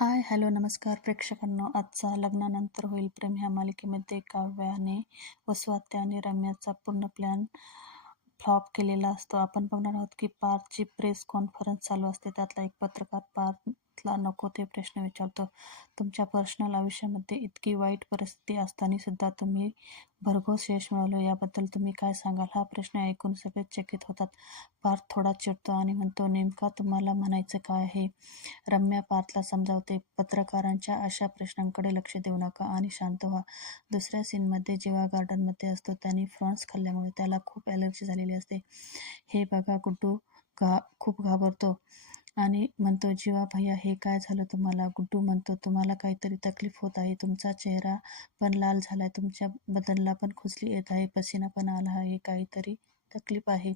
हाय, hello, नमस्कार प्रेक्षकांनो. आजचा लग्नानंतर होईल प्रेम ह्या मालिकेमध्ये काव्याने व स्वाती आणि रम्याचा पूर्ण प्लॅन फ्लॉप केलेला असतो. आपण बघणार आहोत की पार्थची प्रेस कॉन्फरन्स चालू असते. त्यातला एक पत्रकार पार्थला नको ते प्रश्न विचारतो. तुमच्या पर्सनल आयुष्यामध्ये इतकी वाईट परिस्थिती असताना सुद्धा तुम्ही भरघोस यश मिळवलं, याबद्दल तुम्ही काय सांगाल? हा प्रश्न ऐकून सगळेच चकित होतात. पार्थ थोडा चिडतो आणि म्हणतो, नेमका तुम्हाला म्हणायचं काय आहे? रम्या पार्थला समजावते, पत्रकारांच्या अशा प्रश्नांकडे लक्ष देऊ नका आणि शांत व्हा. दुसऱ्या सीनमध्ये जेव्हा गार्डनमध्ये असतो, त्यांनी फ्रॉन्स खाल्ल्यामुळे त्याला खूप ॲलर्जी झालेली असते. हे बघा गुड्डू खूप घाबरतो आणि म्हणतो, जीवा भैया हे काय झालं तुम्हाला? गुड्डू म्हणतो, तुम्हाला काहीतरी तकलीफ होत आहे. तुमचा चेहरा पण लाल झालाय, तुमच्या बदनला पण खुजली येत आहे, पसीना पण आला आहे, काहीतरी तकलीफ आहे.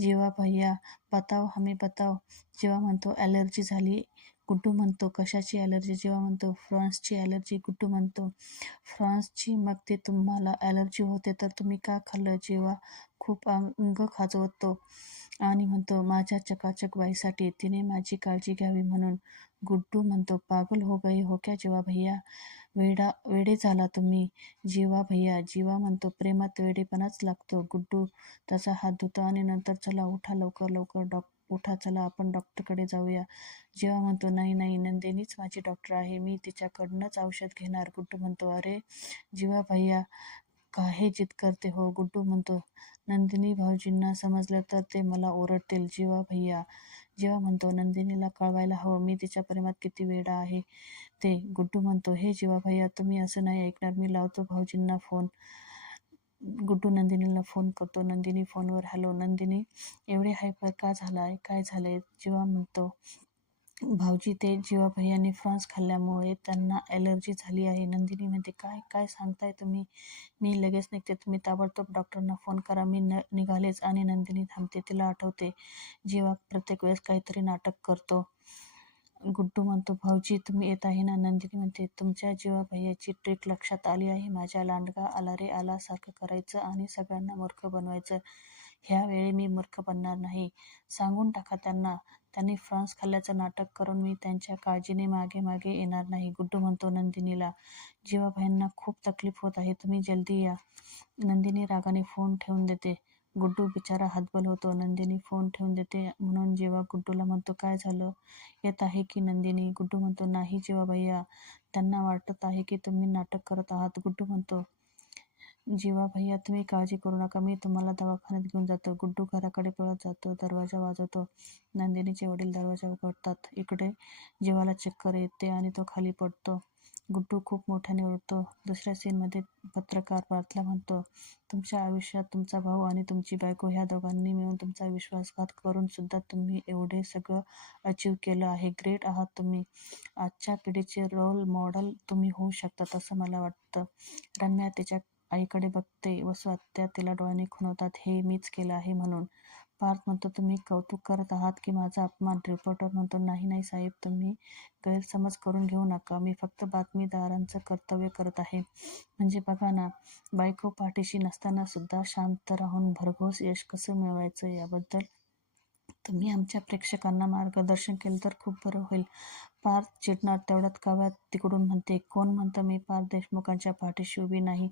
जीवा भैया बताओ हमें बताओ. जेव्हा म्हणतो ॲलर्जी झाली. गुड्डू म्हणतो, कशाची ॲलर्जी? जेव्हा म्हणतो, फ्रॉन्सची ॲलर्जी. गुड्डू म्हणतो, फ्रॉन्सची? मग ते तुम्हाला ॲलर्जी होते तर तुम्ही का खाल्लं? जेव्हा खूप अंग खाजवतो आणि म्हणतो, माझ्या चकाचक बाईसाठी, तिने माझी काळजी घ्यावी म्हणून. गुड्डू म्हणतो, पागल हो गए हो क्या जेवा भैया? वेडे झाला तुम्ही जीवा भैया. जीवा म्हणतो, प्रेमात वेडेपणाच लागतो. गुड्डू त्याचा हात धुतो आणि नंतर, चला उठा लवकर लवकर, उठा, चला आपण डॉक्टरकडे जाऊया. जेव्हा म्हणतो, नाही नाही, नंदिनीच माझी डॉक्टर आहे, मी तिच्याकडनंच औषध घेणार. गुड्डू म्हणतो, अरे जीवा भैया, काहे जिद करते हो? गुड्डू म्हणतो, नंदिनी भाऊजींना समजलं तर ते मला ओरडतील. जीवा भैया. जेव्हा म्हणतो, नंदिनीला कळवायला हवं मी तिच्या प्रेमात किती वेडा आहे ते. गुड्डू म्हणतो, हे जीवा भैया, तुम्ही असं नाही ऐकणार, मी लावतो भाऊजींना फोन. गुड्डू नंदिनीला फोन करतो. नंदिनी फोनवर, हॅलो नंदिनी, एवढे हायपर का झालाय? काय झालंय? जेव्हा म्हणतो, भाऊजी, ते जीवा भैयाने फ्रॉन्स खाल्ल्यामुळे त्यांना ॲलर्जी झाली आहे. नंदिनी म्हणते, काय काय सांगताय तुम्ही? मी लगेच निघते, तुम्ही ताबडतोब डॉक्टरांना फोन करा. मी निघालेच आणि नंदिनी थांबते. तिला आठवते, जीवा प्रत्येक वेळेस काहीतरी नाटक करतो. गुड्डू म्हणतो, भाऊजी तुम्ही येत आहे ना? नंदिनी म्हणते, तुमच्या जीवा भैयाची ट्रिक लक्षात आली आहे. माझ्या लांडगा आला रे आला सारखं करायचं आणि सगळ्यांना मूर्ख बनवायचं. ह्या वेळी मी मूर्ख बनणार नाही. सांगून टाका त्यांना, त्यांनी फ्रॉन्स खाल्ल्याचं नाटक करून मी त्यांच्या काळजीने मागे मागे येणार नाही. गुड्डू म्हणतो नंदिनीला, जीवाभाईंना खूप तकलीफ होत आहे, तुम्ही जल्दी या. नंदिनी रागाने फोन ठेवून देते. गुड्डू बिचारा हतबल होतो. नंदिनी फोन ठेवून देते म्हणून जेव्हा गुड्डूला म्हणतो, काय झालं, येत आहे की नंदिनी? गुड्डू म्हणतो, नाही जेव्हा भैया, त्यांना वाटत आहे की तुम्ही नाटक करत आहात. गुड्डू म्हणतो, जीवा भैया तुम्ही काळजी करू नका, मी तुम्हाला दवाखान्यात घेऊन जातो. गुड्डू घराकडे पळत जातो. दरवाजा वाजवतो. नंदिनीचे वडील दरवाजा उघडतात. इकडे जीवाला चक्कर येते आणि तो खाली पडतो. गुड्डू खूप मोठ्याने ओरडतो. दुसऱ्या सीनमध्ये पत्रकार पार्थला म्हणतो, तुमच्या आयुष्यात तुमचा भाऊ आणि तुमची बायको ह्या दोघांनी मिळून तुमचा विश्वासघात करून सुद्धा तुम्ही एवढे सगळं अचीव केलं आहे. ग्रेट आहात तुम्ही. आजच्या पिढीचे रोल मॉडेल तुम्ही होऊ शकतात असं मला वाटतं. रम्या तिच्या आईकडे बघते व स्वात्या तिला डोळ्यांनी खुणवतात, हे मीच केलं आहे म्हणून. पार्थ म्हणतो, तुम्ही कौतुक करत आहात की माझा अपमान? रिपोर्टर म्हणतो, नाही नाही साहेब, तुम्ही गैरसमज करून घेऊ नका, मी फक्त बातमीदारांचं कर्तव्य करत आहे. म्हणजे बघा ना, बायको पाठीशी नसताना सुद्धा शांत राहून भरघोस यश कसं मिळवायचं, याबद्दल तुम्ही आमच्या प्रेक्षकांना मार्गदर्शन केलं तर खूप बरं होईल. पार्थ चिडणार तेवढ्यात काव्या तिकडून म्हणते, कोण म्हणतं मी पार्थ देशमुखांच्या पाठीशी उभी नाही?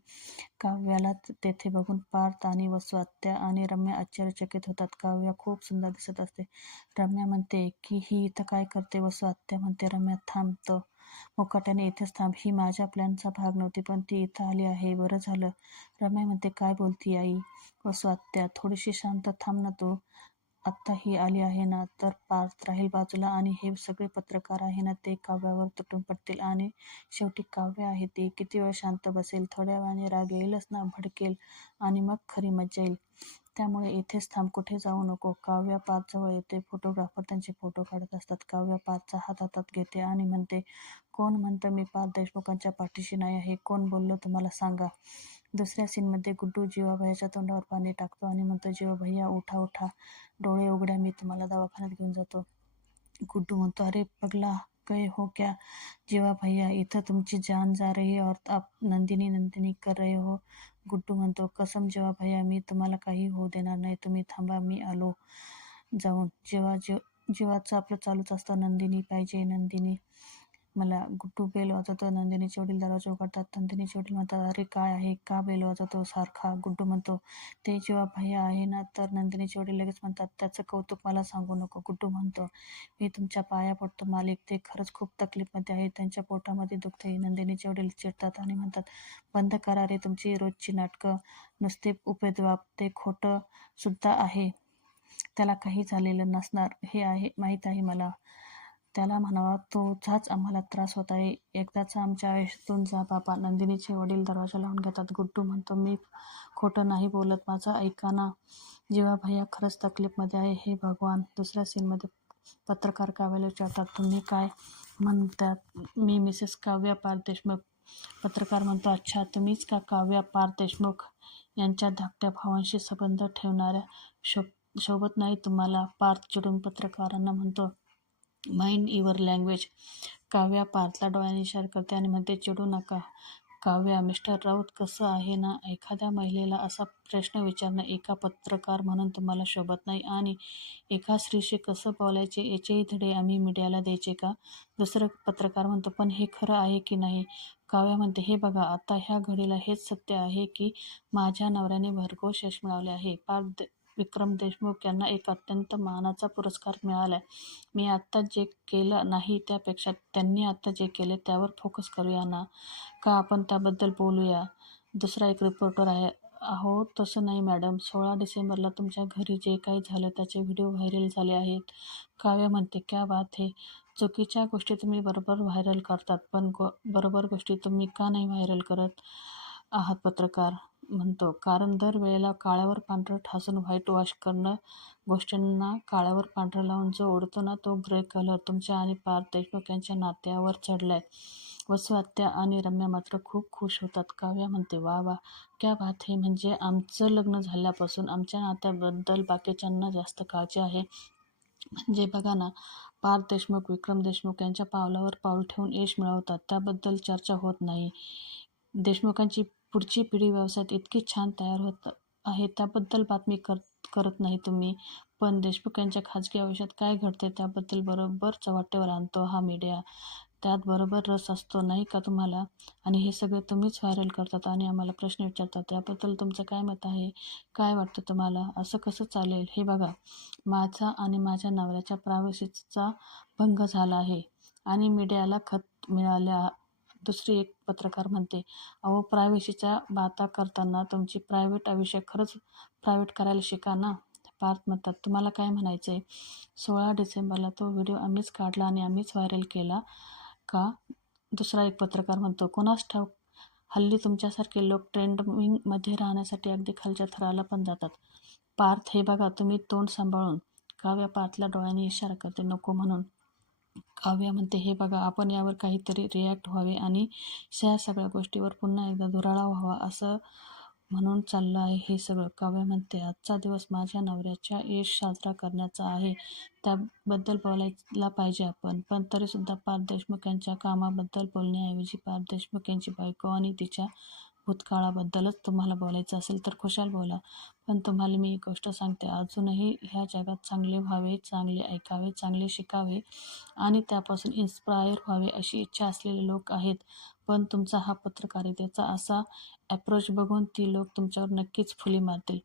काव्याला तेथे बघून पार्थ आणि स्वात्या आणि रम्या आश्चर्यचकित होतात. काव्या खूप सुंदर दिसत असते. रम्या म्हणते की ही इथं काय करते? व स्वात्या म्हणते, रम्या थांब, मुकाट्याने इथेच थांब, ही माझ्या प्लॅनचा भाग नव्हती पण ती इथं आली आहे, बरं झालं. रम्या म्हणते, काय बोलती आई? व स्वात्या, थोडीशी शांत थांब ना तू, आत्ता ही आली आहे ना, तर पार्थ राहील बाजूला आणि हे सगळे पत्रकार आहे ना, ते काव्यावर तुटून पडतील आणि शेवटी काव्य आहे ती किती वेळ शांत बसेल? थोड्या वेळाने राग येईलच ना, भडकेल आणि मग खरी मज्जा येईल. त्यामुळे इथेच थांब, कुठे जाऊ नको. काव्या पार्थजवळ येते. फोटोग्राफर त्यांचे फोटो काढत असतात. काव्या पार्थचा हात हातात घेते आणि म्हणते, कोण म्हणतं मी पार्थ देशमुखांच्या पाठीशी नाही आहे? कोण बोललं तुम्हाला सांगा? दुसऱ्या सीनमध्ये गुड्डू जीवाभैयाच्या तोंडावर पाणी टाकतो आणि म्हणतो, जीवा भैया उठा उठा, डोळे उघड्या, मी तुम्हाला दवाखान्यात घेऊन जातो. गुड्डू म्हणतो, अरे पगला गए हो क्या जीवा भैया, इथं तुमची जान जा रही है और आप नंदिनी नंदिनी कर रहे हो. गुड्डू म्हणतो, कसम जेव्हा भैया, मी तुम्हाला काही होऊ देणार नाही, तुम्ही थांबा, मी आलो जाऊन. जेव्हाचं आपलं चालूच असतं, नंदिनी पाहिजे, नंदिनी. मला गुड्डू बेल वाजवतो. नंदिनीचे वडील दरवाजा उघडतात. नंदिनीचे वडील म्हणतात, अरे काय आहे, का बेल वाजवतो सारखा? गुड्डू म्हणतो, ते जेव्हा भैया आहे ना. तर नंदिनीचे वडील लगेच म्हणतात, त्याचं कौतुक मला सांगू नको. गुड्डू म्हणतो, मी तुमच्या पाया पडतो मालिक, ते खरंच खूप तकलीफमध्ये आहे, त्यांच्या पोटामध्ये दुखते. नंदिनीचे वडील चिडतात आणि म्हणतात, बंद करा रे तुमची रोजची नाटकं, नुसते उपद्व्याप, ते खोटं सुद्धा आहे, त्याला काही झालेलं नसणार हे आहे माहीत आहे मला. त्याला म्हणावा, तुझाच आम्हाला त्रास होत आहे, एकदाचा आमच्या आयुष्यातून जा बाबा. नंदिनीचे वडील दरवाजा लावून घेतात. गुड्डू म्हणतो, मी खोटं नाही बोलत, माझं ऐका ना. जेव्हा भैया खरंच तकलीफमध्ये आहे, हे भगवान. दुसऱ्या सीनमध्ये पत्रकार काव्याला विचारतात, तुम्ही काय म्हणतात? मी मिसेस काव्या पार देशमुख. पत्रकार म्हणतो, अच्छा तुम्हीच का काव्या पार देशमुख? यांच्या धाकट्या भावांशी संबंध ठेवणाऱ्या शोभत नाही तुम्हाला? पार्थ चिडून पत्रकारांना म्हणतो, माइंड युअर लँग्वेज. काव्या पार्थला डोळ्याने इशारा करते आणि म्हणते, चिडू नका काव्या. मिस्टर राऊत कसं आहे ना? एखाद्या महिलेला असा प्रश्न विचारणं एका पत्रकार म्हणून तुम्हाला शोभत नाही? आणि एका स्त्रीशी कसं बोलायचे याचेही धडे आम्ही मीडियाला द्यायचे का? दुसरं पत्रकार म्हणतो, पण हे खरं आहे की नाही? काव्या म्हणते, हे बघा, आता ह्या घडीला हेच सत्य आहे की माझ्या नवऱ्याने भरघोस यश मिळवले आहे. पार्थ विक्रम देशमुख यांना एक अत्यंत मानाचा पुरस्कार मिळाला. मी आत्ता जे केलं नाही त्यापेक्षा त्यांनी आत्ता जे केले त्यावर फोकस करूया ना, का आपण त्याबद्दल बोलूया? दुसरा एक रिपोर्टर आहे, अहो तसं नाही मॅडम, 16 डिसेंबरला तुमच्या घरी जे काही झालं त्याचे व्हिडिओ व्हायरल झाले आहेत. काव्या म्हणते, क्या बात है. चुकीच्या गोष्टी तुम्ही बरोबर व्हायरल करतात, पण बरोबर गोष्टी तुम्ही का नाही व्हायरल करत आहात? पत्रकार म्हणतो, कारण दरवेळेला काळ्यावर पांढरं ठासून व्हाईट वॉश करणं, गोष्टींना काळ्यावर पांढरं लावून जो उडतो ना तो ग्रे कलर तुमच्या आणि पार्थ देशमुख यांच्या नात्यावर चढलाय. वसू आत्या आणि रम्या मात्र खूप खुश होतात. काव्या म्हणते, वा वा, क्या बात है. म्हणजे आमचं लग्न झाल्यापासून आमच्या नात्याबद्दल बाकीच्यांना जास्त काळजी आहे. म्हणजे बघा ना, पार्थ देशमुख विक्रम देशमुख यांच्या पावलावर पाऊल ठेवून यश मिळवतात, त्याबद्दल चर्चा होत नाही. देशमुखांची पुढची पिढी व्यवसायात इतकी छान तयार होत आहे त्याबद्दल बातमी करत नाही तुम्ही. पण देशमुख यांच्या खाजगी आयुष्यात काय घडते त्याबद्दल बरोबर चव्हाट्यावर आणतो हा मीडिया. त्यात बरोबर रस असतो नाही का तुम्हाला? आणि हे सगळे तुम्हीच व्हायरल करतात आणि आम्हाला प्रश्न विचारतात. त्याबद्दल तुमचं काय मत आहे? काय वाटतं तुम्हाला? असं कसं चालेल? हे बघा, माझा आणि माझ्या नवऱ्याच्या प्रायव्हसीचा भंग झाला आहे आणि मीडियाला खत मिळाल्या. दुसरी एक पत्रकार म्हणते, अहो प्रायव्हसीच्या बाता करताना तुमची प्रायव्हेट आयुष्य खरंच प्रायव्हेट करायला शिका ना. पार्थ म्हणतात, तुम्हाला काय म्हणायचं आहे? 16 डिसेंबरला तो व्हिडिओ आम्हीच काढला आणि आम्हीच व्हायरल केला का? दुसरा एक पत्रकार म्हणतो, कोणास ठाऊक, हल्ली तुमच्यासारखे लोक ट्रेंडिंगमध्ये राहण्यासाठी अगदी खालच्या थराला पण जातात. पार्थ, हे बघा, तुम्ही तोंड सांभाळून. काव्या पार्थला डोळ्याने इशारा करते, नको म्हणून. काव्या म्हणते, हे बघा, आपण यावर काहीतरी रिॲक्ट व्हावे आणि ह्या सगळ्या गोष्टीवर पुन्हा एकदा धुराळा व्हावा असं म्हणून चाललं आहे हे सगळं. काव्या म्हणते, आजचा दिवस माझ्या नवऱ्याच्या यश साजरा करण्याचा आहे, त्याबद्दल बोलायला पाहिजे आपण. पण तरीसुद्धा पार्थ देशमुख यांच्या कामाबद्दल बोलण्याऐवजी पार्थ देशमुख यांची बायको आणि तिच्या भूतकाळाबद्दलच तुम्हाला बोलायचं असेल तर खुशाल बोला. पण तुम्हाला मी एक गोष्ट सांगते, अजूनही ह्या जगात चांगले व्हावे, चांगले ऐकावे, चांगले शिकावे आणि त्यापासून इन्स्पायर व्हावे अशी इच्छा असलेले लोक आहेत. पण तुमचा हा पत्रकारितेचा असा ॲप्रोच बघून ती लोक तुमच्यावर नक्कीच फुली मारतील.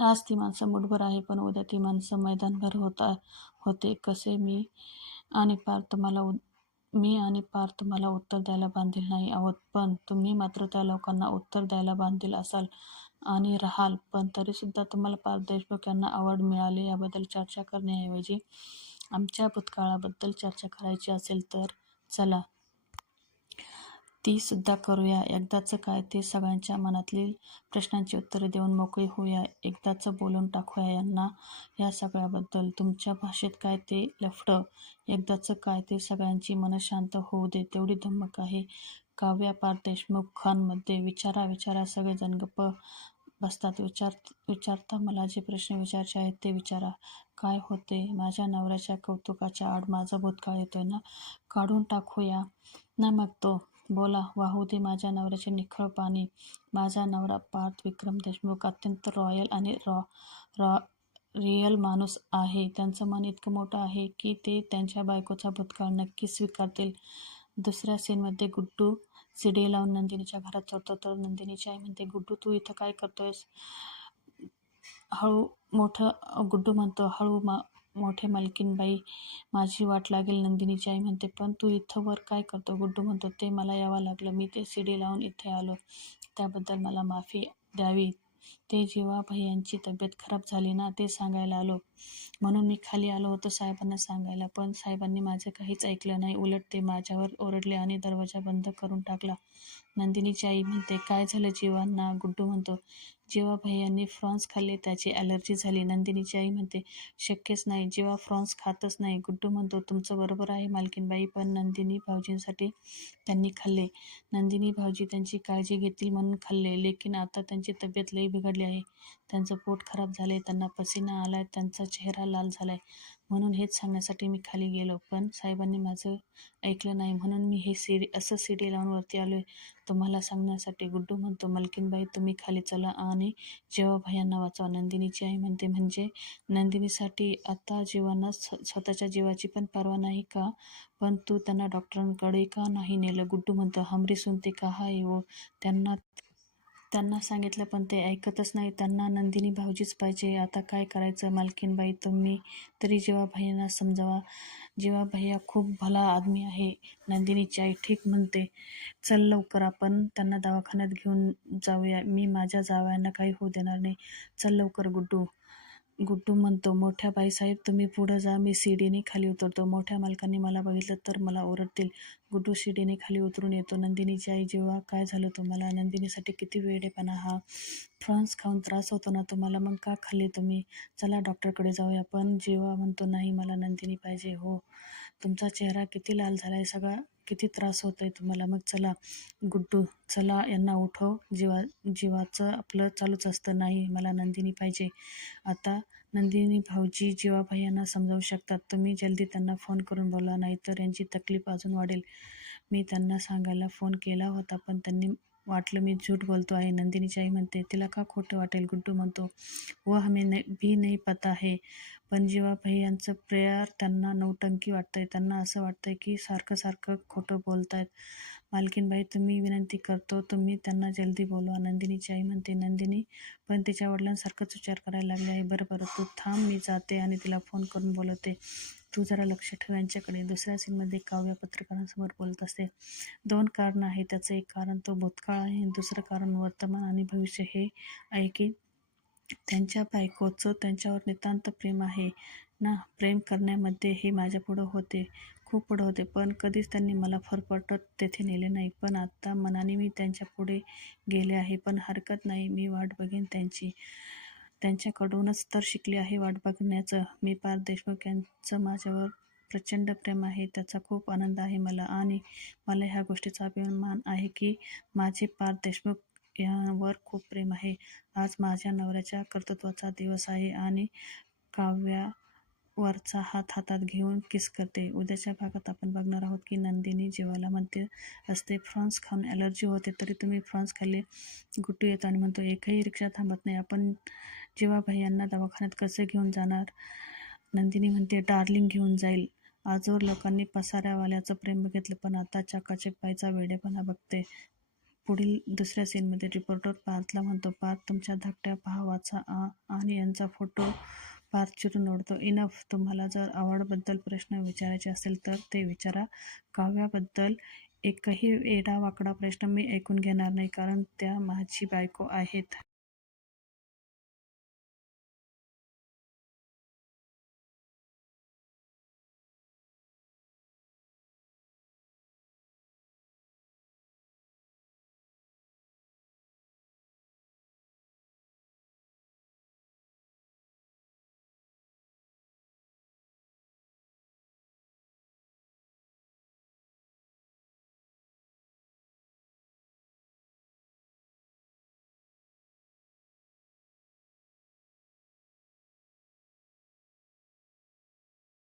आज ती माणसं मुठभर आहे, पण उद्या ती माणसं मैदानभर होते. कसे मी आणि पार्थ तुम्हाला उत्तर द्यायला बांधील नाही आहोत, पण तुम्ही मात्र त्या लोकांना उत्तर द्यायला बांधील असाल आणि राहाल. पण तरीसुद्धा तुम्हाला पार्थ देशमुख यांना अवॉर्ड मिळाले याबद्दल चर्चा करण्याऐवजी आमच्या भूतकाळाबद्दल चर्चा करायची असेल तर चला, ती सुद्धा करूया. एकदाचं काय ते सगळ्यांच्या मनातली प्रश्नांची उत्तरे देऊन मोकळी होऊया. एकदाचं बोलून टाकूया यांना या सगळ्याबद्दल. तुमच्या भाषेत काय ते लफडं. एकदाचं काय ते सगळ्यांची मनं शांत होऊ दे, तेवढी धमक आहे काव्या पार्थ देशमुखांमध्ये. विचारा. सगळेजण गप्प बसतात. विचारता मला जे प्रश्न विचारायचे आहेत ते विचारा. काय होते? माझ्या नवऱ्याच्या कौतुकाच्या आड माझा भूतकाळ येतोय ना, काढून टाकूया ना मग तो. बोला, वाहू दे माझ्या नवऱ्याचे निखळ पाणी. माझा नवरा पार्थ विक्रम देशमुख अत्यंत रॉयल आणि रिअल माणूस आहे. त्यांचं मन इतकं मोठं आहे की ते त्यांच्या बायकोचा भूतकाळ नक्की स्वीकारतील. दुसऱ्या सीनमध्ये गुड्डू सीडी लावून नंदिनीच्या घरात चढतो तर नंदिनीची आई म्हणते, गुड्डू तू इथं काय करतोयस? हळू गुड्डू म्हणतो, मोठे मालकीनबाई, माझी वाट लागेल. नंदिनीची आई म्हणते, पण तू इथं वर काय करतो? गुड्डू म्हणतो, ते मला यावं लागलं. मी ते सीडी लावून इथे आलो. त्याबद्दल मला माफी द्यावी. ते जेव्हा भैयांची तब्येत खराब झाली ना, ते सांगायला आलो. म्हणून मी खाली आलो होतो साहेबांना सांगायला. पण साहेबांनी माझं काहीच ऐकलं नाही. उलट ते माझ्यावर ओरडले आणि दरवाजा बंद करून टाकला. नंदिनीची आई म्हणते, काय झालं जीवांना? गुड्डू म्हणतो, जेव्हा भैयांनी फ्रॉन्स खाल्ले त्याची ॲलर्जी झाली. नंदिनीची आई म्हणते, शक्यच नाही, जेव्हा फ्रॉन्स खातच नाही. गुड्डू म्हणतो, तुमचं बरोबर आहे मालकीनबाई, पण नंदिनी भाऊजींसाठी त्यांनी खाल्ले. नंदिनी भाऊजी त्यांची काळजी घेतील म्हणून खाल्ले. लेकिन आता त्यांची तब्येत लई बिघडली आहे. त्यांचं पोट खराब झाले, त्यांना पसीना आलाय, त्यांचा चेहरा लाल झालाय. म्हणून हेच सांगण्यासाठी मी खाली गेलो. पण साहेबांनी माझं ऐकलं नाही. म्हणून मी हे असं सीडी लावून वरती आलोय तुम्हाला सांगण्यासाठी. गुड्डू म्हणतो, मालकीनबाई तुम्ही खाली चला आणि जेव्हा भैयांना वाचवा. नंदिनीची आई म्हणते, म्हणजे नंदिनीसाठी आता जीवांना स्वतःच्या जीवाची पण पर्वा नाही का? पण तू त्यांना डॉक्टरांकडे का नाही नेलं? गुड्डू म्हणतो, हमरी सुनते कहा है वो? त्यांना त्यांना सांगितलं पण ते ऐकतच नाही. त्यांना नंदिनी भाऊजीच पाहिजे. आता काय करायचं? मालकीनबाई तुम्ही तरी जेव्हा भैयांना समजावा. जेव्हा भैया खूप भला आदमी आहे. नंदिनीची आई ठीक म्हणते, चल लवकर आपण त्यांना दवाखान्यात घेऊन जाऊया. मी माझ्या जावयांना काही होऊ देणार नाही. चल लवकर गुड्डू. गुड्डू म्हणतो, मोठ्या बाईसाहेब तुम्ही पुढं जा, मी सीडीने खाली उतरतो. मोठ्या मालकांनी मला बघितलं तर मला ओरडतील. गुड्डू सीडीने खाली उतरून येतो. नंदिनीची आई, जेव्हा काय झालं तुम्हाला? नंदिनीसाठी किती वेडेपणा हा. फ्रॉन्स खाऊन त्रास होतो ना तुम्हाला, मग का खाल्ले तुम्ही? चला डॉक्टरकडे जाऊया. पण जेव्हा म्हणतो, नाही मला नंदिनी पाहिजे. हो, तुमचा चेहरा किती लाल झालाय, सगळा किती त्रास होतोय तुम्हाला. मग चला गुड्डू, चला यांना उठव. जीवाचं आपलं चालूच असतं. नाही मला नंदिनी पाहिजे. आता नंदिनी भाऊजी जेव्हा भैयांना समजावू शकतात. तुम्ही जल्दी त्यांना फोन करून बोला, नाहीतर यांची तकलीफ अजून वाढेल. मी त्यांना सांगायला फोन केला होता पण त्यांनी वाटलं मी झूठ बोलतो आहे. नंदिनीची आई म्हणते, तिला का खोटं वाटेल? गुड्डू म्हणतो, व हमें भी नाही पता है. पण जेव्हा भैयांचं प्रेयर त्यांना नौटंकी वाटतंय. त्यांना असं वाटतंय की सारखं सारखं खोटं बोलतायत. मालकीनबाई तुम्ही विनंती करतो, तुम्ही त्यांना जल्दी बोलवा. नंदिनीची आई म्हणते, नंदिनी पण तिच्या वडिलांसारखंच विचार करायला लागले आहे. बरं बरं तू थांब, मी जाते आणि तिला फोन करून बोलवते. तू जरा लक्ष ठेव यांच्याकडे. दुसऱ्या सीनमध्ये काव्या पत्रकारांसमोर बोलत असते. 2 कारणं आहेत. त्याचं एक कारण तो भूतकाळ आहे आणि दुसरं कारण वर्तमान आणि भविष्य हे आहे की त्यांच्या बायकोचं त्यांच्यावर नितांत प्रेम आहे ना. प्रेम करण्यामध्ये हे माझ्या पुढं होते, खूप पुढं होते. पण कधीच त्यांनी मला फरफटत तेथे नेले नाही. पण आता मनाने मी त्यांच्या पुढे गेले आहे. पण हरकत नाही, मी वाट बघेन त्यांची. त्यांच्याकडूनच तर शिकले आहे वाट बघण्याचं. मी पार्थ देशमुख यांचं माझ्यावर प्रचंड प्रेम आहे. त्याचा खूप आनंद आहे मला. आणि मला ह्या गोष्टीचा अभिमान आहे की माझे पार्थ देशमुख यावर खूप प्रेम आहे. आज माझ्या नवऱ्याच्या कर्तृत्वाचा दिवस आहे. आणि काव्यावरचा हात हातात घेऊन किस करते. उद्याच्या भागात आपण बघणार आहोत की नंदिनी जेवायला म्हणते असते, फ्रॉन्स खाऊन ॲलर्जी होते तरी तुम्ही फ्रॉन्स खाल्ले. गुड्डू येतो आणि म्हणतो, एकही रिक्षा थांबत नाही. आपण जेव्हा भैयांना दवाखान्यात कसे घेऊन जाणार? नंदिनी म्हणते, डार्लिंग घेऊन जाईल. आजवर लोकांनी पसाऱ्यावाल्याचं प्रेम बघितलं, पण आता चकाचक बाईचा वेडेपणा बघते. पुढील दुसऱ्या सीनमध्ये रिपोर्टर पार्थला म्हणतो, पार्थ तुमच्या धाकट्या भावाचा आणि यांचा फोटो. पार्थ चिरून ओढतो, इनफ. तुम्हाला जर आवडबद्दल प्रश्न विचारायचे असेल तर ते विचारा. काव्याबद्दल एकही वेडावाकडा प्रश्न मी ऐकून घेणार नाही, कारण त्या माझी बायको आहेत.